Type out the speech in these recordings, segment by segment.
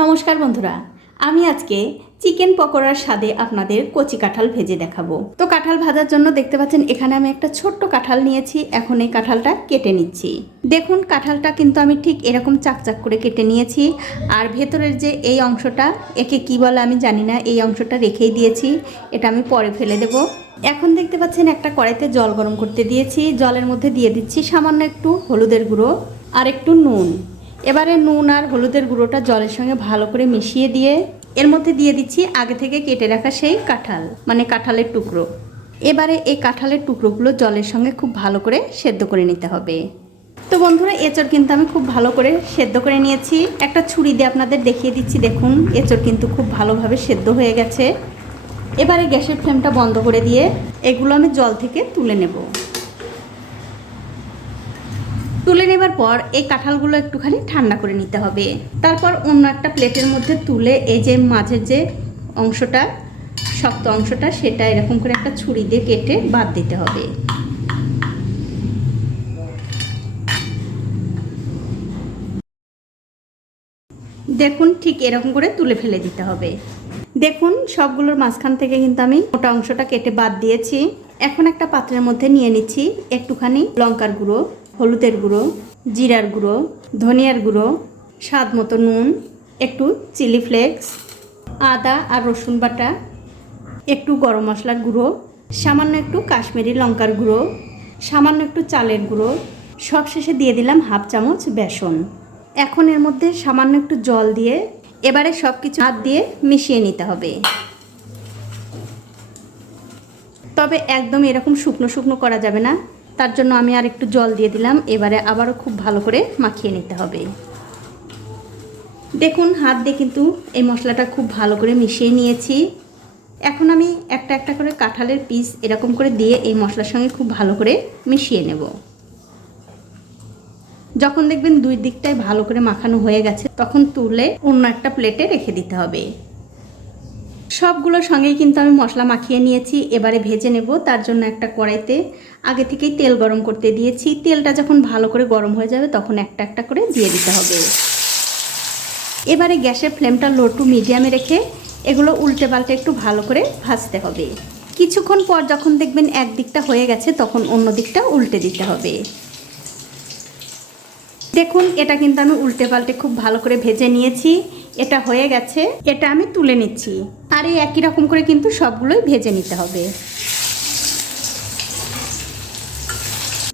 নমস্কার বন্ধুরা, আমি আজকে চিকেন পকোড়ার স্বাদে আপনাদের কচি কাঁঠাল ভেজে দেখাবো। তো কাঁঠাল ভাজার জন্য দেখতে পাচ্ছেন এখানে আমি একটা ছোট্ট কাঁঠাল নিয়েছি। এখন এই কাঁঠালটা কেটে নিচ্ছি। দেখুন কাঁঠালটা কিন্তু আমি ঠিক এরকম চাকচাক করে কেটে নিয়েছি। আর ভেতরের যে এই অংশটা, একে কি বলে আমি জানি না, এই অংশটা রেখেই দিয়েছি। এটা আমি পরে ফেলে দেব। এখন দেখতে পাচ্ছেন একটা কড়াইতে জল গরম করতে দিয়েছি। জলের মধ্যে দিয়ে দিচ্ছি সামান্য একটু হলুদের গুঁড়ো আর একটু নুন। এবারে নুন আর হলুদের গুঁড়োটা জলের সঙ্গে ভালো করে মিশিয়ে দিয়ে এর মধ্যে দিয়ে দিচ্ছি আগে থেকে কেটে রাখা সেই কাঁঠাল, মানে কাঁঠালের টুকরো। এবারে এই কাঁঠালের টুকরোগুলো জলের সঙ্গে খুব ভালো করে সেদ্ধ করে নিতে হবে। তো বন্ধুরা, এঁচড় কিন্তু আমি খুব ভালো করে সেদ্ধ করে নিয়েছি। একটা ছুরি দিয়ে আপনাদের দেখিয়ে দিচ্ছি। দেখুন এঁচড় কিন্তু খুব ভালোভাবে সেদ্ধ হয়ে গেছে। এবারে গ্যাসের ফ্লেমটা বন্ধ করে দিয়ে এগুলো আমি জল থেকে তুলে নেব। তুলে নেবার পর এই কাঁঠালগুলো একটুখানি ঠান্ডা করে নিতে হবে। তারপর অন্য একটা প্লেটের মধ্যে তুলে এই যে মাঝের যে অংশটা, শক্ত অংশটা, সেটা এরকম করে একটা ছুরি দিয়ে কেটে বাদ দিতে হবে। দেখুন ঠিক এরকম করে তুলে ফেলে দিতে হবে। দেখুন সবগুলোর মাঝখান থেকে কিন্তু আমি মোটা অংশটা কেটে বাদ দিয়েছি। এখন একটা পাত্রের মধ্যে নিয়ে নিচ্ছি একটুখানি লঙ্কার গুঁড়ো, হলুদের গুঁড়ো, জিরার গুঁড়ো, ধনিয়ার গুঁড়ো, স্বাদ মতো নুন, একটু চিলি ফ্লেক্স, আদা আর রসুন বাটা, একটু গরম মশলার গুঁড়ো, সামান্য একটু কাশ্মীরি লঙ্কার গুঁড়ো, সামান্য একটু চালের গুঁড়ো, সবশেষে দিয়ে দিলাম হাফ চামচ বেসন। এখন এর মধ্যে সামান্য একটু জল দিয়ে এবারে সব কিছু হাত দিয়ে মিশিয়ে নিতে হবে। তবে একদম এরকম শুকনো শুকনো করা যাবে না, তার জন্য আমি আর একটু জল দিয়ে দিলাম। এবারে আবারও খুব ভালো করে মাখিয়ে নিতে হবে। দেখুন হাত দিয়ে কিন্তু এই মশলাটা খুব ভালো করে মিশিয়ে নিয়েছি। এখন আমি একটা একটা করে কাঁঠালের পিস এরকম করে দিয়ে এই মশলার সঙ্গে খুব ভালো করে মিশিয়ে নেব। যখন দেখবেন দুই দিকটাই ভালো করে মাখানো হয়ে গেছে, তখন তুলে অন্য একটা প্লেটে রেখে দিতে হবে। সবগুলোর সঙ্গেই কিন্তু আমি মশলা মাখিয়ে নিয়েছি। এবারে ভেজে নেব। তার জন্য একটা কড়াইতে আগে থেকেই তেল গরম করতে দিয়েছি। তেলটা যখন ভালো করে গরম হয়ে যাবে তখন একটা একটা করে দিয়ে দিতে হবে। এবারে গ্যাসের ফ্লেমটা লো টু মিডিয়ামে রেখে এগুলো উল্টে পাল্টে একটু ভালো করে ভাজতে হবে। কিছুক্ষণ পর যখন দেখবেন এক দিকটা হয়ে গেছে তখন অন্য দিকটা উল্টে দিতে হবে। দেখুন এটা কিন্তু আমি উল্টে পাল্টে খুব ভালো করে ভেজে নিয়েছি। এটা হয়ে গেছে, এটা আমি তুলে নিচ্ছি। আর এই একই রকম করে কিন্তু সবগুলোই ভেজে নিতে হবে।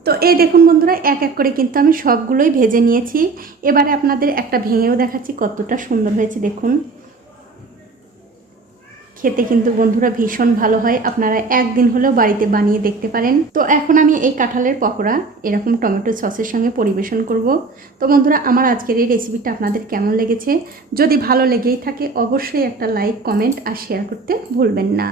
তো এই দেখুন বন্ধুরা, এক এক করে কিন্তু আমি সবগুলোই ভেজে নিয়েছি। এবারে আপনাদের একটা ভেঙেও দেখাচ্ছি কতটা সুন্দর হয়েছে। দেখুন খেতে কিন্তু বন্ধুরা ভীষণ ভালো হয়। আপনারা একদিন হলেও বাড়িতে বানিয়ে দেখতে পারেন। তো এখন আমি এই কাঁঠালের পকোড়া এরকম টমেটো সসের সঙ্গে পরিবেশন করব। তো বন্ধুরা, আমার আজকের এই রেসিপিটা আপনাদের কেমন লেগেছে? যদি ভালো লেগেই থাকে অবশ্যই একটা লাইক, কমেন্ট আর শেয়ার করতে ভুলবেন না।